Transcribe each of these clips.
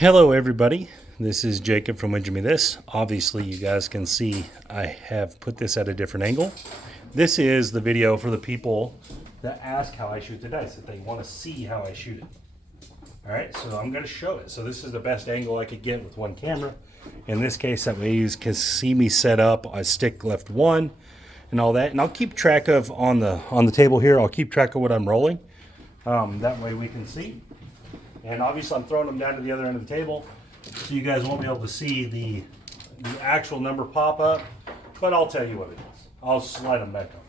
Hello everybody, this is Jacob from Would You Me This. Obviously you guys can see I have put this at a different angle. This is the video for the people that ask how I shoot the dice, if they want to see how I shoot it. Alright, so I'm going to show it. So this is the best angle I could get with one camera. In this case, that way you can see me set up. I stick left one and all that. And I'll keep track of, on the table here, I'll keep track of what I'm rolling. That way we can see. And obviously I'm throwing them down to the other end of the table, so you guys won't be able to see the actual number pop up, but I'll tell you what it is. I'll slide them back up.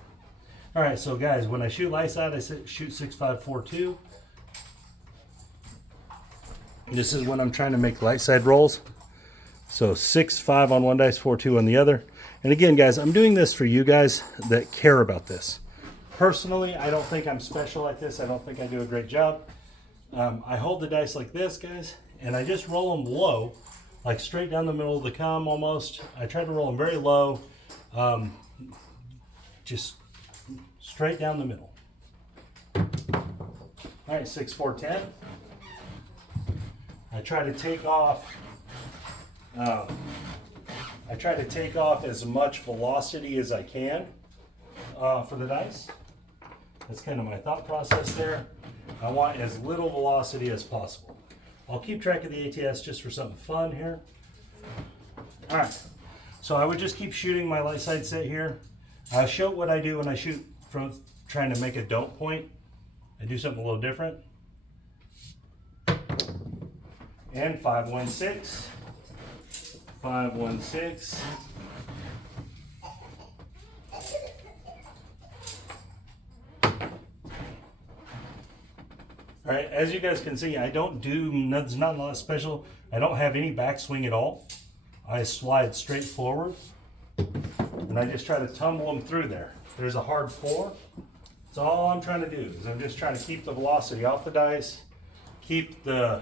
All right, so guys, when I shoot light side, I shoot 6.542. This is when I'm trying to make light side rolls. So 6.5 on one dice, 4.2 on the other. And again, guys, I'm doing this for you guys that care about this. Personally, I don't think I'm special at this. I don't think I do a great job. I hold the dice like this, guys, and I just roll them low, like straight down the middle of the cum almost. I try to roll them very low, just straight down the middle. All right, 6, 4, 10. I try to take off. I try to take off as much velocity as I can for the dice. That's kind of my thought process there. I want as little velocity as possible. I'll keep track of the ATS just for something fun here. All right, so I would just keep shooting my light side set here. I'll show what I do when I shoot from trying to make a don't point. I do something a little different. And 5.16, 5.16. All right, as you guys can see, I don't do, there's not a lot special. I don't have any backswing at all. I slide straight forward, and I just try to tumble them through there. There's a hard 4. That's all I'm trying to do, is I'm just trying to keep the velocity off the dice, keep the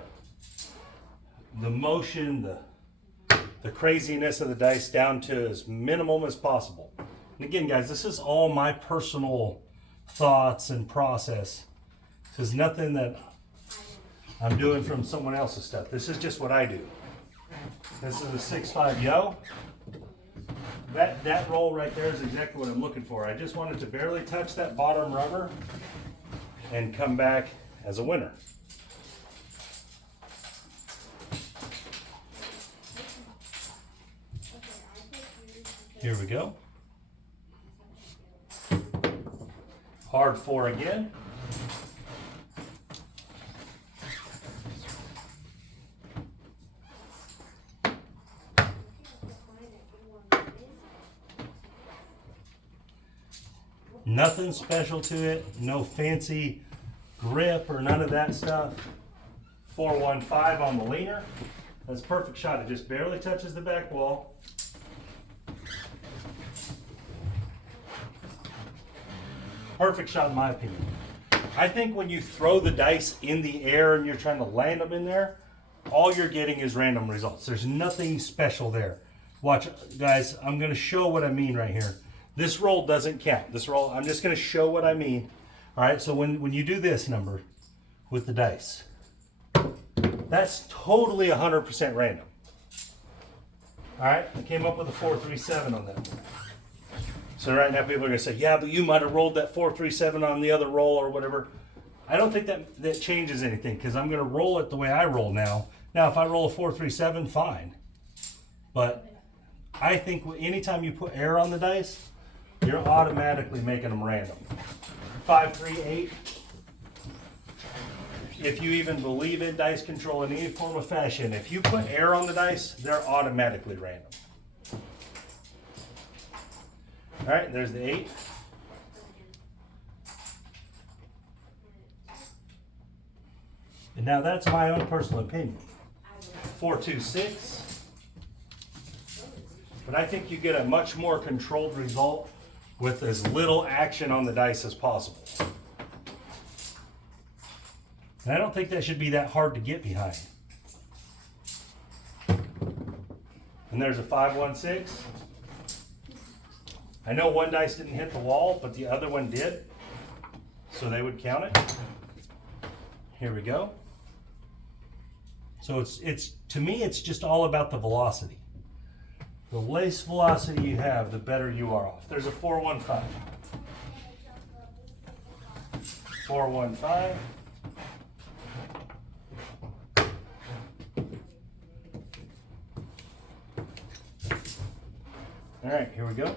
motion, the craziness of the dice down to as minimum as possible. And again, guys, this is all my personal thoughts and process. This is nothing that I'm doing from someone else's stuff. This is just what I do. This is a 6.5 yo. That roll right there is exactly what I'm looking for. I just wanted to barely touch that bottom rubber and come back as a winner. Here we go. Hard 4 again. Nothing special to it, no fancy grip or none of that stuff. 4.15 on the leaner. That's a perfect shot. It just barely touches the back wall. Perfect shot in my opinion. I think when you throw the dice in the air and you're trying to land them in there, all you're getting is random results. There's nothing special there. Watch, guys, I'm going to show what I mean right here. This roll doesn't count. This roll, I'm just going to show what I mean. All right, so when you do this number with the dice, that's totally 100% random. All right, I came up with a 4.37 on that. So right now people are going to say, yeah, but you might have rolled that 4.37 on the other roll or whatever. I don't think that changes anything, because I'm going to roll it the way I roll now. Now, if I roll a 4.37, fine. But I think anytime you put air on the dice, you're automatically making them random. 5.38. If you even believe in dice control in any form of fashion, if you put air on the dice, they're automatically random. All right, there's the 8. And now that's my own personal opinion. 4.26. But I think you get a much more controlled result with as little action on the dice as possible. And I don't think that should be that hard to get behind. And there's a 5.16. I know one dice didn't hit the wall, but the other one did. So they would count it. Here we go. So it's to me, it's just all about the velocity. The less velocity you have, the better you are off. There's a 415. 415. All right, here we go.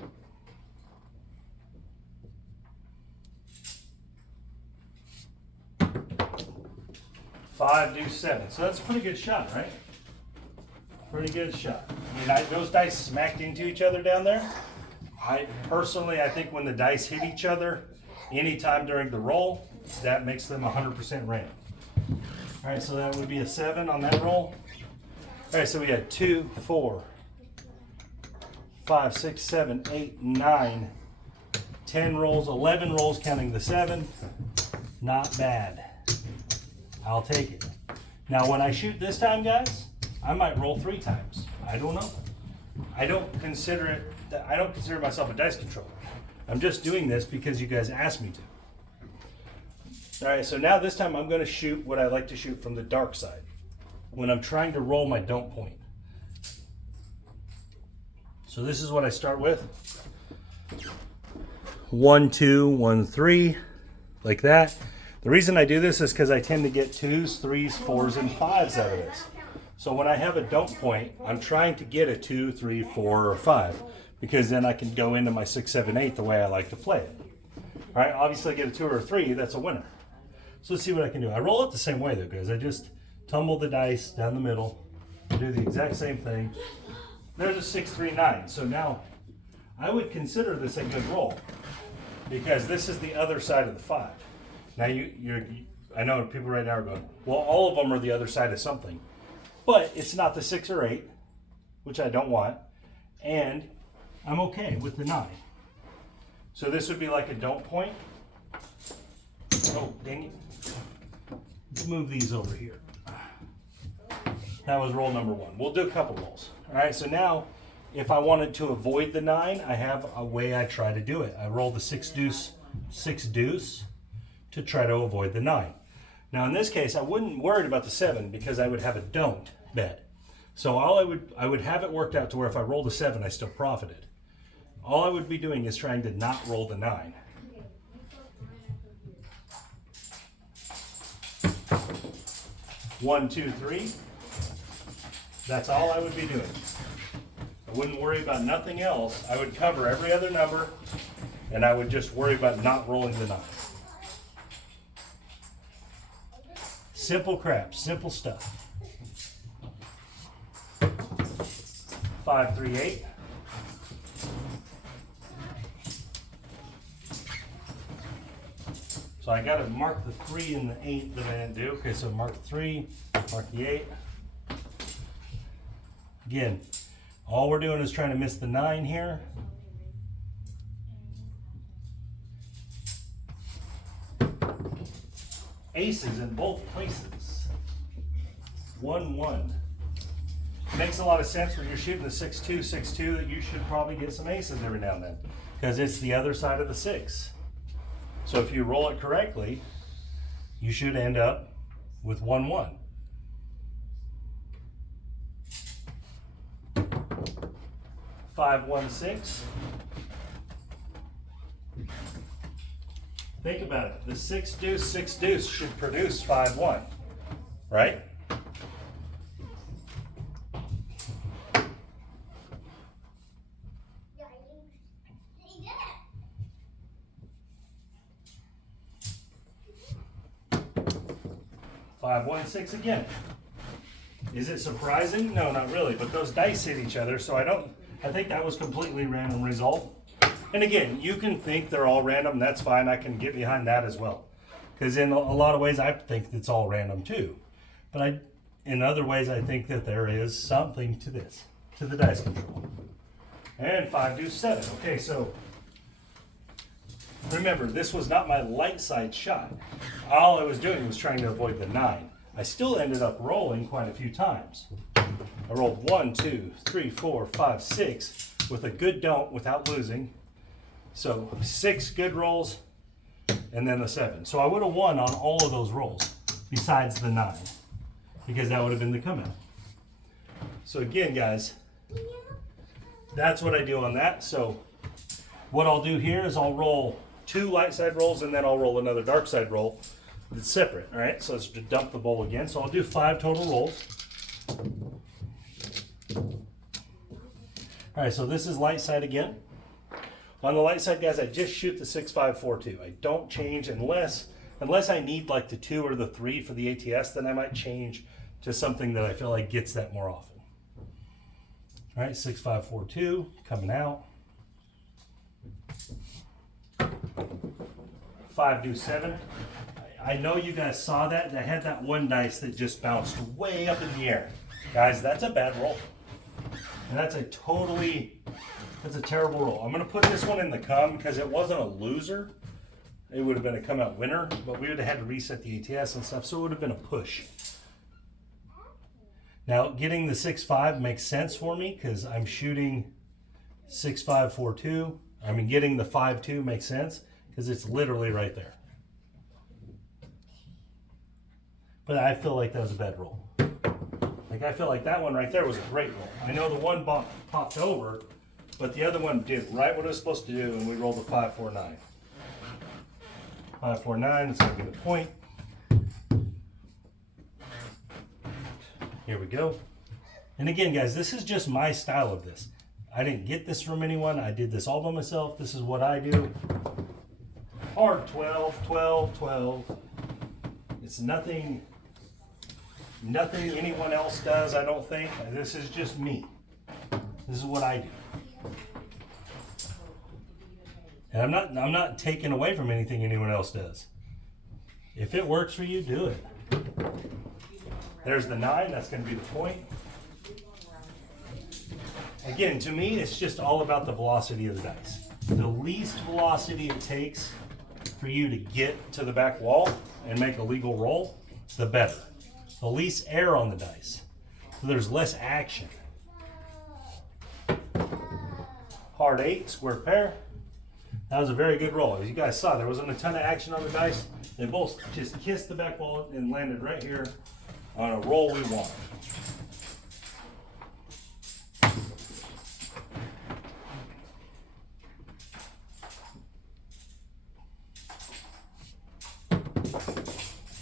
Five, do 7. So that's a pretty good shot, right? Pretty good shot. I mean, those dice smacked into each other down there. I think when the dice hit each other anytime during the roll, that makes them 100% random. All right, so that would be a 7 on that roll. All right, so we had 2, 4, 5, 6, 7, 8, 9, 10 rolls, 11 rolls counting the 7. Not bad. I'll take it. Now, when I shoot this time, guys, I might roll 3 times. I don't know. I don't consider myself a dice controller. I'm just doing this because you guys asked me to. All right, so now this time I'm going to shoot what I like to shoot from the dark side when I'm trying to roll my don't point. So this is what I start with. 1, 2, 1, 3, like that. The reason I do this is because I tend to get 2s, 3s, 4s, and 5s out of this. So when I have a don't point, I'm trying to get a 2, 3, 4, or 5, because then I can go into my 6, 7, 8 the way I like to play it. All right, obviously I get a 2 or a 3, that's a winner. So let's see what I can do. I roll it the same way though, guys. I just tumble the dice down the middle, do the exact same thing. There's a 6, 3, 9. So now I would consider this a good roll because this is the other side of the 5. Now I know people right now are going, well, all of them are the other side of something, but it's not the 6 or 8, which I don't want, and I'm okay with the 9. So this would be like a don't point. Oh, dang it. Let's move these over here. That was roll number 1. We'll do a couple rolls. All right, so now if I wanted to avoid the 9, I have a way I try to do it. I roll the 6 deuce to try to avoid the 9. Now in this case, I wouldn't worry about the 7 because I would have a don't bet. So I would have it worked out to where if I rolled a 7, I still profited. All I would be doing is trying to not roll the 9. One, 2, 3. That's all I would be doing. I wouldn't worry about nothing else. I would cover every other number, and I would just worry about not rolling the 9. Simple craps, simple stuff. 5, 3, 8. So I got to mark the 3 and the 8 that I didn't do. Okay, so mark the 3, mark the 8. Again, all we're doing is trying to miss the 9 here. Aces in both places. 1, 1. Makes a lot of sense when you're shooting the 6-2, 6-2 that you should probably get some aces every now and then because it's the other side of the 6. So if you roll it correctly, you should end up with 1, 1. Five, 1, 6. Think about it. The 6 deuce should produce 5, 1, right? Five, 1, 6 again. Is it surprising? No, not really. But those dice hit each other, so I think that was completely random result. And again, you can think they're all random. That's fine. I can get behind that as well. Because in a lot of ways, I think it's all random too. But in other ways, I think that there is something to this, to the dice control. And 5, deuce, 7. Okay, so remember, this was not my light side shot. All I was doing was trying to avoid the 9. I still ended up rolling quite a few times. I rolled 1, 2, 3, 4, 5, 6 with a good don't without losing. So 6 good rolls and then the 7. So I would have won on all of those rolls besides the 9. because that would have been the come out. So again, guys, that's what I do on that. So what I'll do here is I'll roll 2 light side rolls and then I'll roll another dark side roll that's separate. All right, so let's dump the bowl again. So I'll do 5 total rolls. All right, so this is light side again. On the light side, guys, I just shoot the 6.542. I don't change unless I need like the 2 or the 3 for the ATS, then I might change to something that I feel like gets that more often. All right, 6.542 coming out. 5-7. I know you guys saw that. I had that one dice that just bounced way up in the air. Guys, that's a bad roll. And that's a terrible roll. I'm gonna put this one in the come because it wasn't a loser. It would have been a come out winner, but we would have had to reset the ATS and stuff, so it would have been a push. Now, getting the 6.5 makes sense for me because I'm shooting 6.542. I mean, getting the 5.2 makes sense because it's literally right there. But I feel like that was a bad roll. Like, I feel like that one right there was a great roll. I know the one popped over, but the other one did right what it was supposed to do, and we rolled a 5.49. 5.49, that's going to be the point. Here we go. And again, guys, this is just my style of this. I didn't get this from anyone. I did this all by myself. This is what I do. Hard 12, 12, 12. It's nothing anyone else does, I don't think. This is just me. This is what I do. And I'm not taking away from anything anyone else does. If it works for you, do it. There's the 9, that's going to be the point. Again, to me, it's just all about the velocity of the dice. The least velocity it takes for you to get to the back wall and make a legal roll, the better. The least air on the dice, so there's less action. Hard 8, square pair. That was a very good roll. As you guys saw, there wasn't a ton of action on the dice. They both just kissed the back wall and landed right here on a roll we want.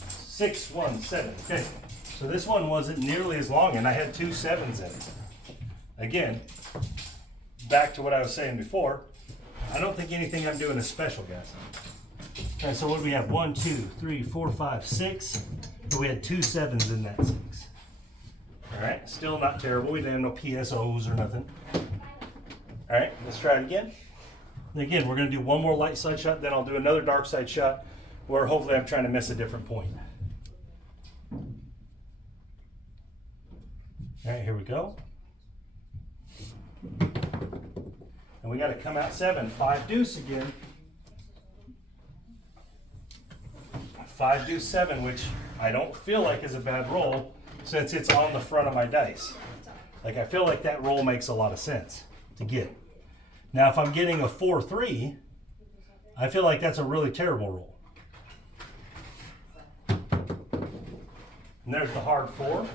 Six, 1, 7. Okay, so this one wasn't nearly as long, and I had 2 7s in it. Again, back to what I was saying before. I don't think anything I'm doing is special, guys. Okay, so what do we have? 1, 2, 3, 4, 5, 6. But we had 2 7s in that 6. All right, still not terrible. We didn't have no PSOs or nothing. All right, let's try it again. And again, we're going to do one more light side shot, then I'll do another dark side shot where hopefully I'm trying to miss a different point. All right, here we go. And we got to come out 7, 5 deuce again. 5 deuce 7, which I don't feel like is a bad roll since it's on the front of my dice. Like, I feel like that roll makes a lot of sense to get. Now, if I'm getting a 4-3, I feel like that's a really terrible roll. And there's the hard 4.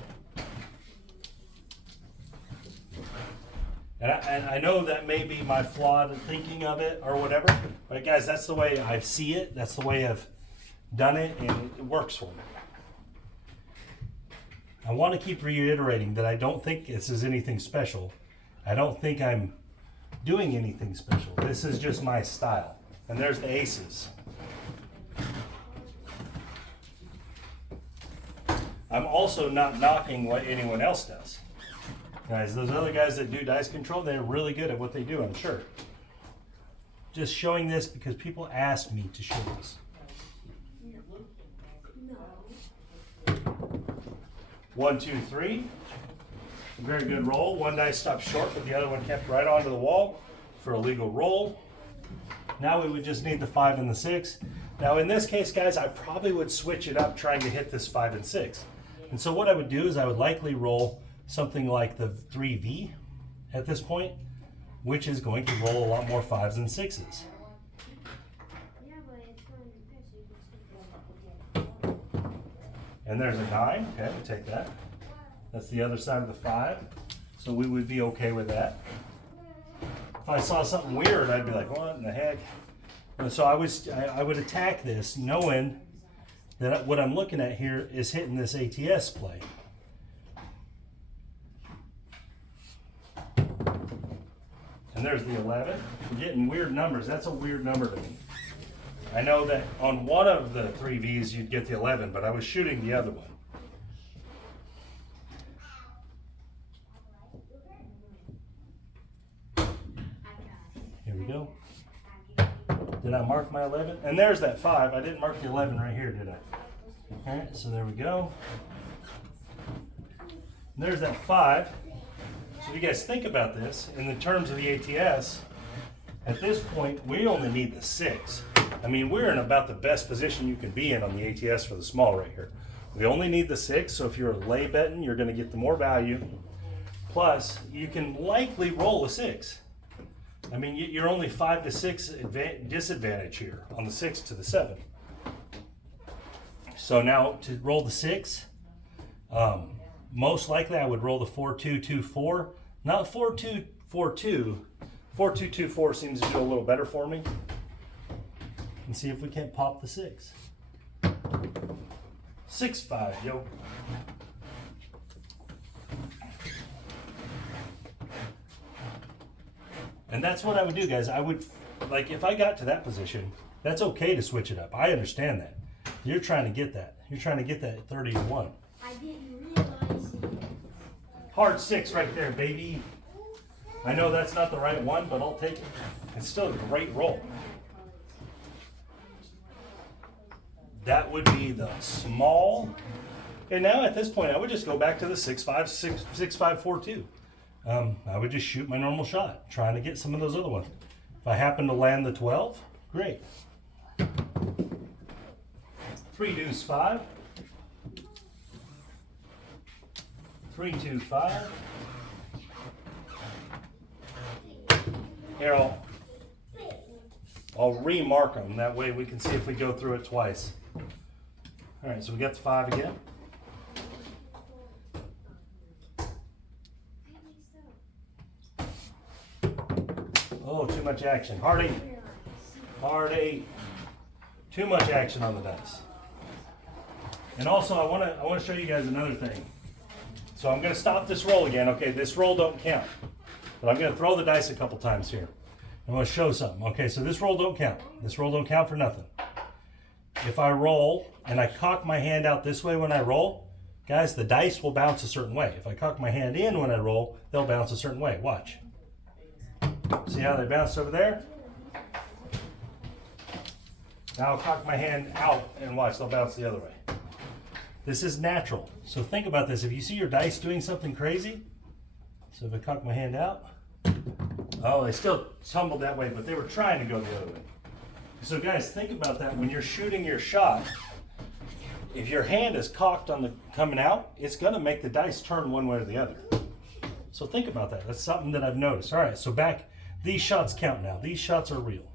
And I know that may be my flawed thinking of it or whatever, but guys, that's the way I see it. That's the way I've done it, and it works for me. I want to keep reiterating that I don't think this is anything special. I don't think I'm doing anything special. This is just my style. And there's the aces. I'm also not knocking what anyone else does. Guys, those other guys that do dice control, they're really good at what they do, I'm sure. Just showing this because people asked me to show this. 1, 2, 3. A very good roll. One dice stopped short, but the other one kept right onto the wall for a legal roll. Now we would just need the 5 and the 6. Now in this case, guys, I probably would switch it up trying to hit this 5 and 6. And so what I would do is I would likely roll something like the 3V at this point, which is going to roll a lot more 5s and 6s. And there's a 9. Okay, we'll take that. That's the other side of the 5. So we would be okay with that. If I saw something weird, I'd be like, what in the heck? And so I would attack this knowing that what I'm looking at here is hitting this ATS play. And there's the 11. We're getting weird numbers. That's a weird number to me. I know that on one of the 3 Vs you'd get the 11, but I was shooting the other one. Here we go. Did I mark my 11? And there's that 5. I didn't mark the 11 right here, did I? All right, so there we go. And there's that 5. So if you guys think about this, in the terms of the ATS, at this point, we only need the 6. I mean, we're in about the best position you can be in on the ATS for the small right here. We only need the 6, so if you're lay betting, you're going to get the more value. Plus, you can likely roll a 6. I mean, you're only 5 to 6 disadvantage here on the 6 to the 7. So now to roll the 6, most likely I would roll the 4-2-2-4. Not 4-2-4-2. 4-2-2-4 seems to do a little better for me. And see if we can't pop the 6. 6-5, yo. And that's what I would do, guys. I would, like, if I got to that position, that's okay to switch it up. I understand that. You're trying to get that. You're trying to get that 30-1. I didn't realize it. Hard 6 right there, baby. I know that's not the right one, but I'll take it. It's still a great roll. That would be the small. And now at this point, I would just go back to the 6-5, 6-5-4-2. I would just shoot my normal shot, trying to get some of those other ones. If I happen to land the 12, great. 3-deuce-5. 3-2-5. Here, I'll remark them. That way we can see if we go through it twice. All right, so we got the 5 again. Oh, too much action. Hard 8. Hard 8. Too much action on the dice. And also, I want to show you guys another thing. So I'm going to stop this roll again. Okay, this roll don't count. But I'm going to throw the dice a couple times here. I'm going to show something. Okay, so this roll don't count. This roll don't count for nothing. If I roll and I cock my hand out this way when I roll, guys, the dice will bounce a certain way. If I cock my hand in when I roll, they'll bounce a certain way. Watch. See how they bounced over there? Now I'll cock my hand out and watch, they'll bounce the other way. This is natural. So think about this. If you see your dice doing something crazy, so if I cock my hand out, oh, they still tumbled that way, but they were trying to go the other way. So guys, think about that when you're shooting your shot. If your hand is cocked on the coming out, it's gonna make the dice turn one way or the other. So think about that. That's something that I've noticed. All right, so back, these shots count now. These shots are real.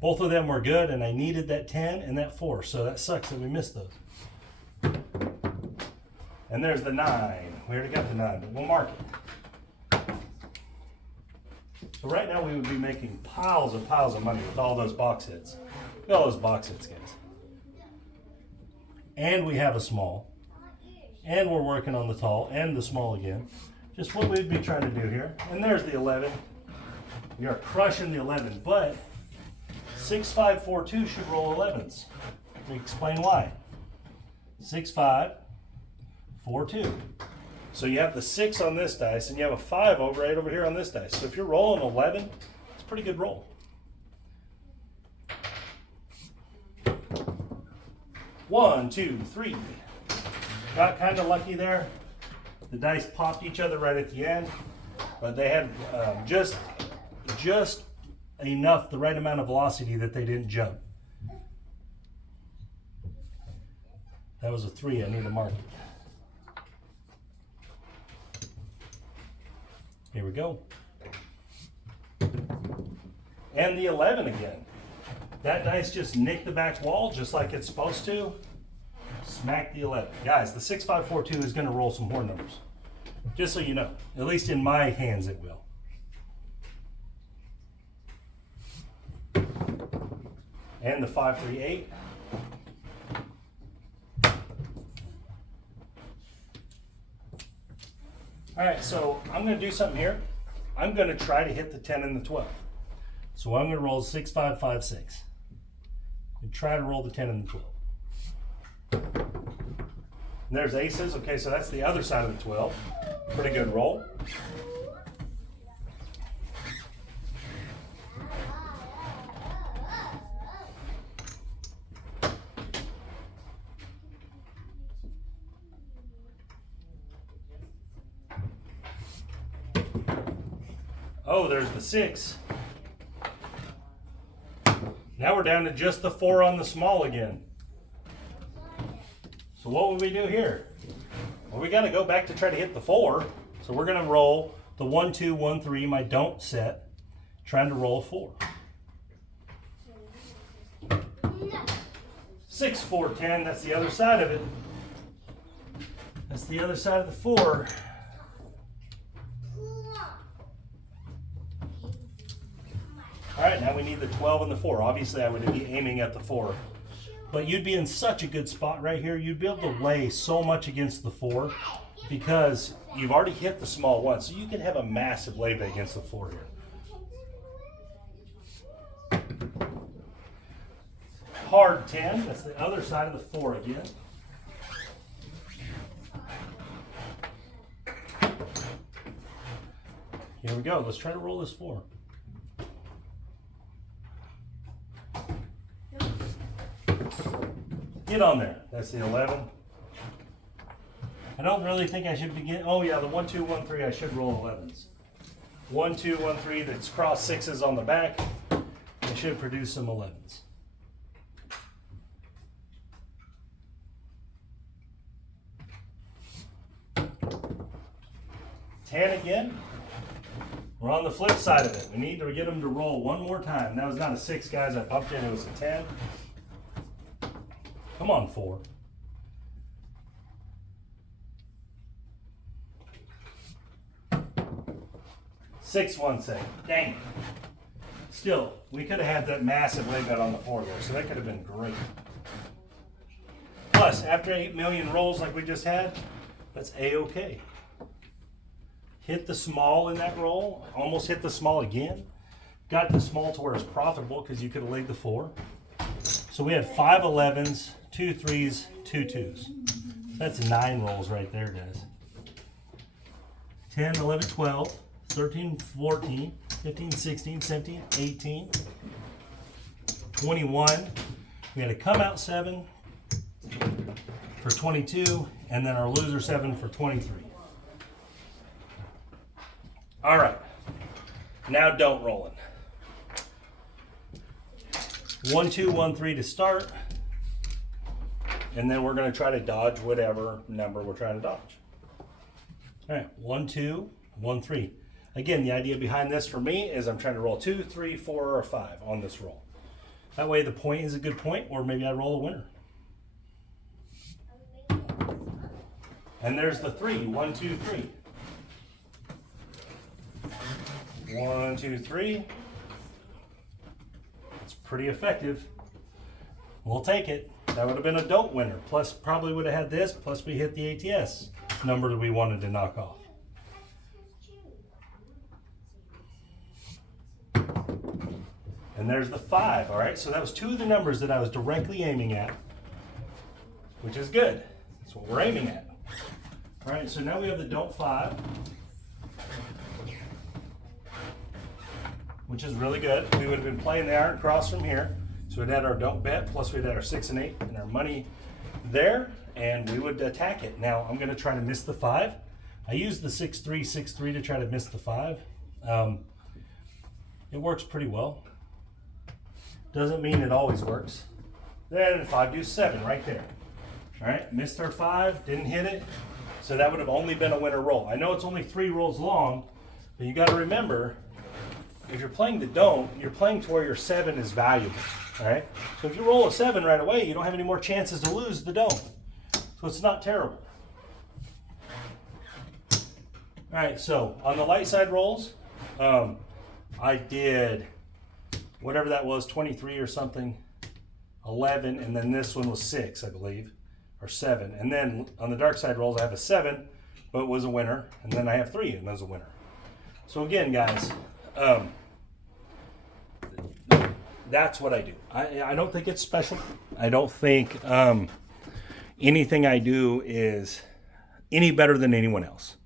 Both of them were good, and I needed that 10 and that 4, so that sucks that we missed those. And there's the 9. We already got the 9, but we'll mark it. So right now we would be making piles of money with all those box hits. Look at all those box hits, guys. And we have a small. And we're working on the tall and the small again. Just what we'd be trying to do here. And there's the 11. We are crushing the 11, but 6-5-4-2 should roll 11s. Let me explain why. 6-5-4-2. So you have the 6 on this dice, and you have a 5 right over here on this dice. So if you're rolling 11, it's a pretty good roll. 1, 2, 3. Got kind of lucky there. The dice popped each other right at the end, but they had just enough, the right amount of velocity that they didn't jump. That was a 3. I need to mark it. Here we go. And the 11 again. That dice just nicked the back wall just like it's supposed to. smack the 11. Guys, the 6542 is going to roll some horn numbers. Just so you know. At least in my hands it will. And the 538. All right, so I'm going to do something here. I'm going to try to hit the 10 and the 12. So I'm going to roll 6, 5, 5, 6. And try to roll the 10 and the 12. And there's aces. Okay, so that's the other side of the 12. Pretty good roll. Oh, there's the 6. Now we're down to just the 4 on the small again. So what would we do here? Well, we got to go back to try to hit the 4. So we're going to roll the 1, 2, 1, 3, my don't set, trying to roll a 4. 6, 4, 10, that's the other side of it. That's the other side of the 4. All right, now we need the 12 and the 4. Obviously, I would be aiming at the 4. But you'd be in such a good spot right here. You'd be able to lay so much against the 4 because you've already hit the small one. So you can have a massive layback against the 4 here. Hard 10. That's the other side of the 4 again. Here we go. Let's try to roll this 4. Get on there. That's the 11. I don't really think I should begin. Oh yeah, the 1, 2, 1, 3. I should roll 11s. 1, 2, 1, 3. That's cross 6s on the back. I should produce some 11s. Ten again. We're on the flip side of it. We need to get them to roll one more time. That was not a 6, guys. I bumped in. It was a 10. Come on, 4. Six, 1, 7. Dang it. Still, we could have had that massive lay bet on the 4 there, so that could have been great. Plus, after 8 million rolls like we just had, that's A-okay. Hit the small in that roll, almost hit the small again. Got the small to where it's profitable because you could have laid the 4. So we had 5 11s, 2 3s, 2 2s. That's 9 rolls right there, guys. 10, 11, 12, 13, 14, 15, 16, 17, 18, 21. We had a come out 7 for 22, and then our loser 7 for 23. All right, now don't roll it. 1, 2, 1, 3 to start, and then we're going to try to dodge whatever number we're trying to dodge. All right, 1, 2, 1, 3. Again, the idea behind this for me is I'm trying to roll 2, 3, 4, or 5 on this roll. That way the point is a good point, or maybe I roll a winner. And there's the 3, 1, 2, 3. 1, 2, 3. It's pretty effective. We'll take it. That would have been a don't winner. Plus, probably would have had this. Plus, we hit the ATS number that we wanted to knock off. And there's the 5. All right. So that was 2 of the numbers that I was directly aiming at, which is good. That's what we're aiming at. All right. So now we have the don't 5. Which is really good. We would have been playing the iron cross from here. So we'd had our don't bet, plus we'd had our 6 and 8 and our money there, and we would attack it. Now I'm gonna try to miss the 5. I used the 6-3, 6-3 to try to miss the 5. It works pretty well. Doesn't mean it always works. Then 5 do 7 right there. All right, missed our 5, didn't hit it. So that would have only been a winner roll. I know it's only 3 rolls long, but you gotta remember, if you're playing the don't, you're playing to where your 7 is valuable, all right? So if you roll a 7 right away, you don't have any more chances to lose the don't. So it's not terrible. All right, so on the light side rolls, I did whatever that was, 23 or something, 11, and then this one was 6, I believe, or 7. And then on the dark side rolls, I have a 7, but it was a winner, and then I have 3, and that was a winner. So again, guys, that's what I do. I don't think it's special. I don't think anything I do is any better than anyone else.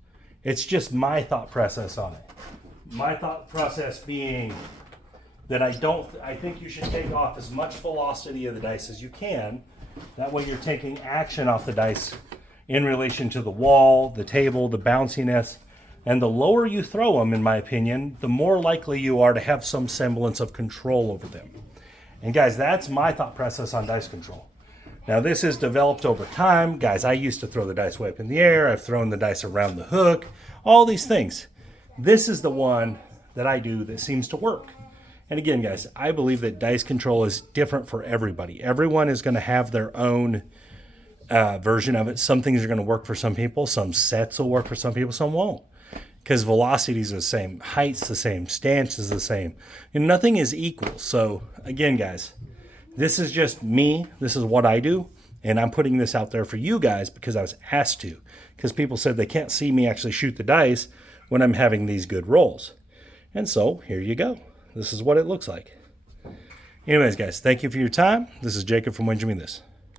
It's just my thought process on it. My thought process being that I think you should take off as much velocity of the dice as you can. That way you're taking action off the dice in relation to the wall, the table, the bounciness. And the lower you throw them, in my opinion, the more likely you are to have some semblance of control over them. And guys, that's my thought process on dice control. Now this is developed over time. Guys, I used to throw the dice way up in the air. I've thrown the dice around the hook, all these things. This is the one that I do that seems to work. And again, guys, I believe that dice control is different for everybody. Everyone is going to have their own version of it. Some things are going to work for some people. Some sets will work for some people. Some won't. Because velocities are the same. Height's the same. Stance is the same. And nothing is equal. So, again, guys, this is just me. This is what I do. And I'm putting this out there for you guys because I was asked to. Because people said they can't see me actually shoot the dice when I'm having these good rolls. And so, here you go. This is what it looks like. Anyways, guys, thank you for your time. This is Jacob from When You Mean This.